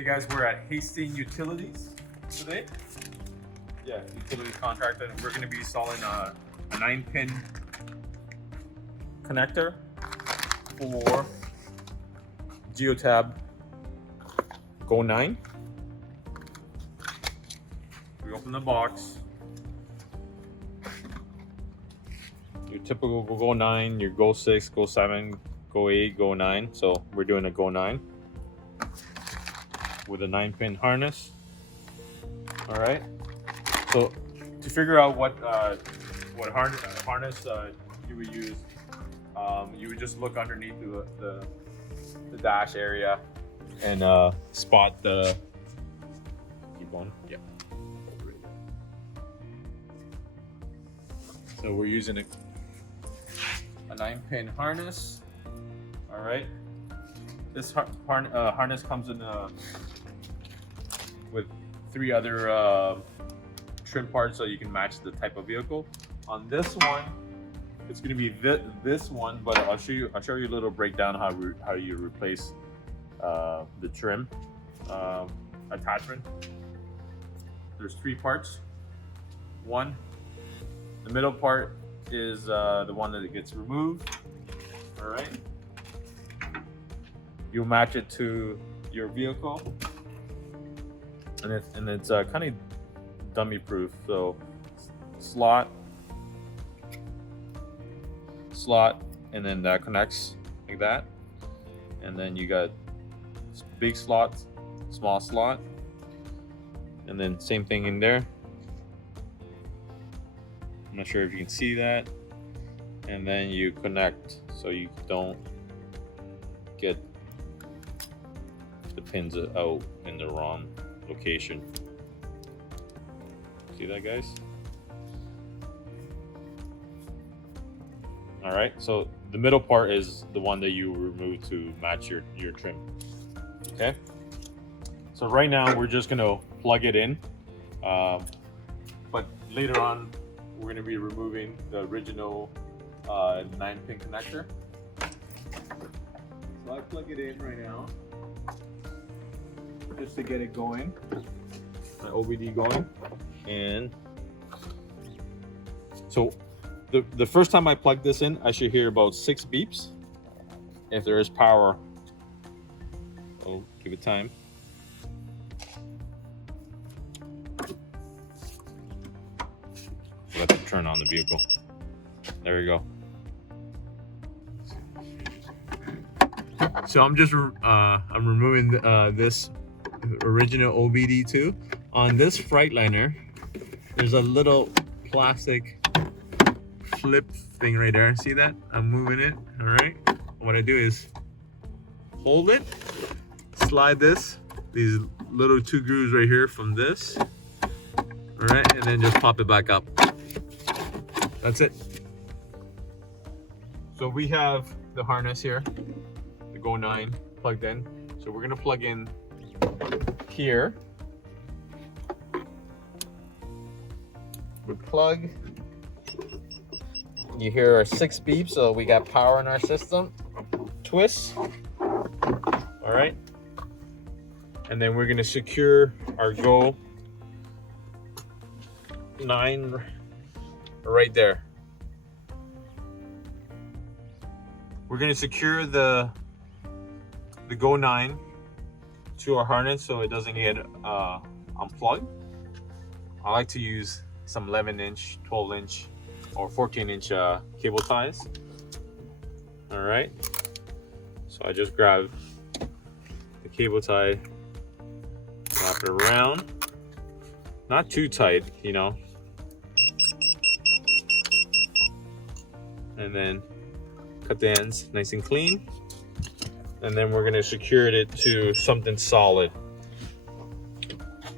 Hey guys, we're at Hastings Utilities today. Yeah, utility contractor, and we're going to be installing a 9-pin connector for GO9. We open the box. Your typical GO9, your GO6, GO7, GO8, GO9. So we're doing a GO9 with a 9-pin harness. All right. So to figure out what harness you would use, you would just look underneath the dash area and spot the. Keep on. Yeah. So we're using a 9-pin harness. All right. This harness comes in with 3 other trim parts, so you can match the type of vehicle. On this one, it's going to be this one, but I'll show you a little breakdown how you replace the trim attachment. There's 3 parts. One, the middle part is the one that gets removed. All right. You match it to your vehicle, and it's kind of dummy proof. So slot, and then that connects like that, and then you got big slot, small slot, and then same thing in there. I'm not sure if you can see that, and then you connect so you don't get the pins out in the wrong location. See that, guys? All right, so the middle part is the one that you remove to match your trim. Okay, so right now we're just gonna plug it in, but later on we're gonna be removing the original 9-pin connector. So I plug it in right now just to get it going, my OBD going. And so the first time I plug this in, I should hear about 6 beeps if there is power. Oh, give it time. We'll have to turn on the vehicle. There we go. So I'm just I'm removing this original OBD2. On this Freightliner, there's a little plastic flip thing right there. See that? I'm moving it. All right. What I do is hold it, slide these little 2 grooves right here from this. All right, and then just pop it back up. That's it. So we have the harness here, the GO9 plugged in. So we're gonna plug in here. We plug. You hear our 6 beeps, so we got power in our system. Twist. All right. And then we're gonna secure our GO9 right there. We're gonna secure the GO9 to our harness so it doesn't get unplugged. I like to use some 11-inch, 12-inch, or 14-inch cable ties. All right. So I just grab the cable tie, wrap it around, not too tight, you know, and then cut the ends nice and clean. And then we're gonna secure it to something solid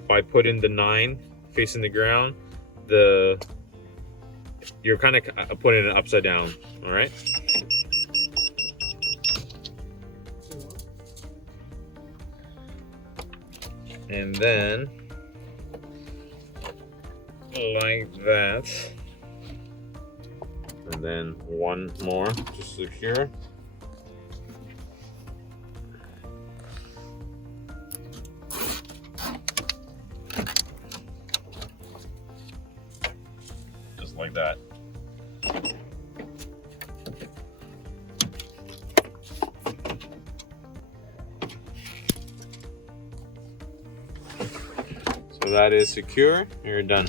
by putting the 9 facing the ground. You're kind of putting it upside down. All right. And then like that. And then one more to secure. like that. So that is secure, you're done.